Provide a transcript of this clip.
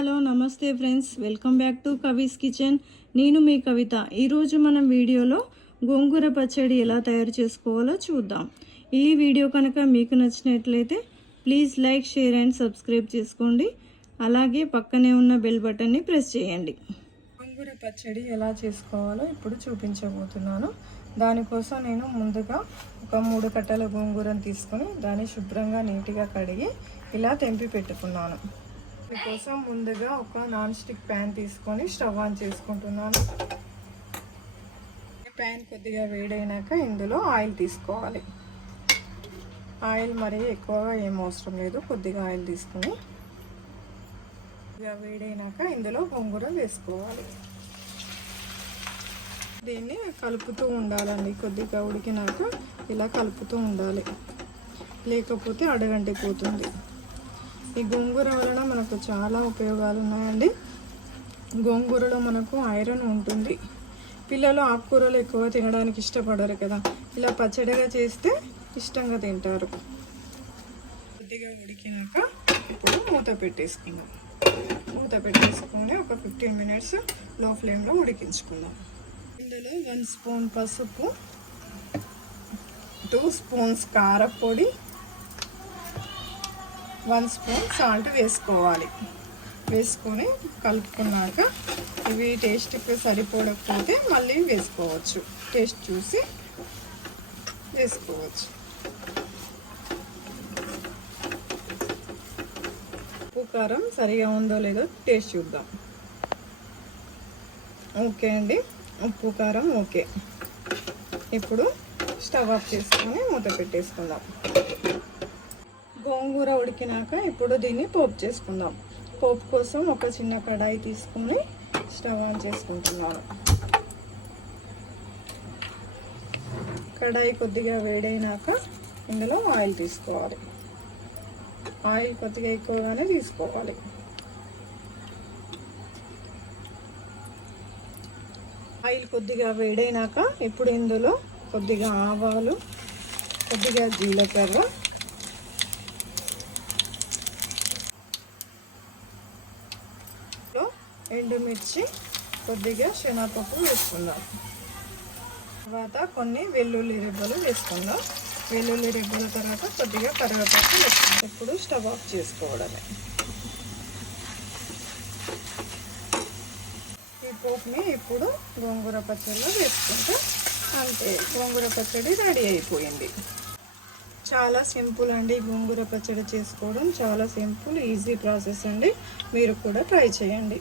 Hello నమస్తే friends. Welcome back to Kavi's kitchen. నేను మీ కవిత. ఈరోజు మనం వీడియోలో గోంగూర పచ్చడి ఎలా తయారు చేసుకోవాలో చూద్దాం. ఈ వీడియో కనుక మీకు నచ్చినట్లయితే please like share and subscribe చేసుకోండి. అలాగే పక్కనే ఉన్న బెల్ బటన్ని ప్రెస్ చేయండి. గోంగూర పచ్చడి ఎలా చేసుకోవాలో ఇప్పుడు చూపించబోతున్నాను. దానికోసం నేను ముందుగా ఒక మూడు కట్టల గోంగూరను తీసుకొని దాన్ని శుభ్రంగా నీట్గా కడిగి ఇలా తెంపి పెట్టుకున్నాను. దీనికోసం ముందుగా ఒక నాన్ స్టిక్ ప్యాన్ తీసుకొని స్టవ్ ఆన్ చేసుకుంటున్నాను. ప్యాన్ కొద్దిగా వేడైనాక ఇందులో ఆయిల్ తీసుకోవాలి. ఆయిల్ మరీ ఎక్కువగా ఏం అవసరం లేదు కొద్దిగా ఆయిల్ తీసుకొని కొద్దిగా వేడైనాక ఇందులో గోంగూర వేసుకోవాలి. దీన్ని కలుపుతూ ఉండాలండి కొద్దిగా ఉడికినాక ఇలా కలుపుతూ ఉండాలి. లేకపోతే అడగంటిపోతుంది ఈ గోంగూర వలన మనకు చాలా ఉపయోగాలు ఉన్నాయండి గోంగూరలో మనకు ఐరన్ ఉంటుంది. పిల్లలు ఆకుకూరలు ఎక్కువ తినడానికి ఇష్టపడరు కదా. ఇలా పచ్చడిగా చేస్తే ఇష్టంగా తింటారు. కొద్దిగా ఉడికినాక ఇప్పుడు మూత పెట్టేసుకుందాం. మూత పెట్టేసుకుని ఒక ఫిఫ్టీన్ మినిట్స్లో ఫ్లేమ్లో ఉడికించుకుందాం. ఇందులో వన్ స్పూన్ పసుపు టూ స్పూన్స్ కారపొడి వన్ స్పూన్ సాల్ట్ వేసుకోవాలి. వేసుకొని కలుపుకున్నాక ఇవి టేస్ట్కి సరిపోకపోతే మళ్ళీ వేసుకోవచ్చు. టేస్ట్ చూసి వేసుకోవచ్చు. ఉప్పు కారం సరిగా ఉందో లేదో టేస్ట్ చూద్దాం. ఓకే అండి. ఉప్పు కారం ఓకే. ఇప్పుడు స్టవ్ ఆఫ్ చేసుకొని మూత పెట్టేసుకుందాం. గోంగూర ఉడికినాక ఇప్పుడు దీన్ని పోపు చేసుకుందాం. పోపు కోసం ఒక చిన్న కడాయి తీసుకొని స్టవ్ ఆన్ చేసుకుంటున్నాను. కడాయి కొద్దిగా వేడైనాక ఇందులో ఆయిల్ తీసుకోవాలి. ఆయిల్ కొద్దిగా ఎక్కువగానే తీసుకోవాలి. ఆయిల్ కొద్దిగా వేడైనాక ఇప్పుడు ఇందులో కొద్దిగా ఆవాలు కొద్దిగా జీలకర్ర ఎండుమిర్చి కొద్దిగా శనగపప్పు వేసుకుందాం. తర్వాత కొన్ని వెల్లుల్లి రెబ్బలు వేసుకుందాం. వెల్లుల్లి రెబ్బల తర్వాత కొద్దిగా కరివేపాకు వేసుకుందాం. ఇప్పుడు స్టవ్ ఆఫ్ చేసుకోవడమే. ఈ పోపుని ఇప్పుడు గోంగూర పచ్చడిలో వేసుకుంటే అంతే. గోంగూర పచ్చడి రెడీ అయిపోయింది. చాలా సింపుల్ అండి గోంగూర పచ్చడి చేసుకోవడం. చాలా సింపుల్ ఈజీ ప్రాసెస్ అండి. మీరు కూడా ట్రై చేయండి.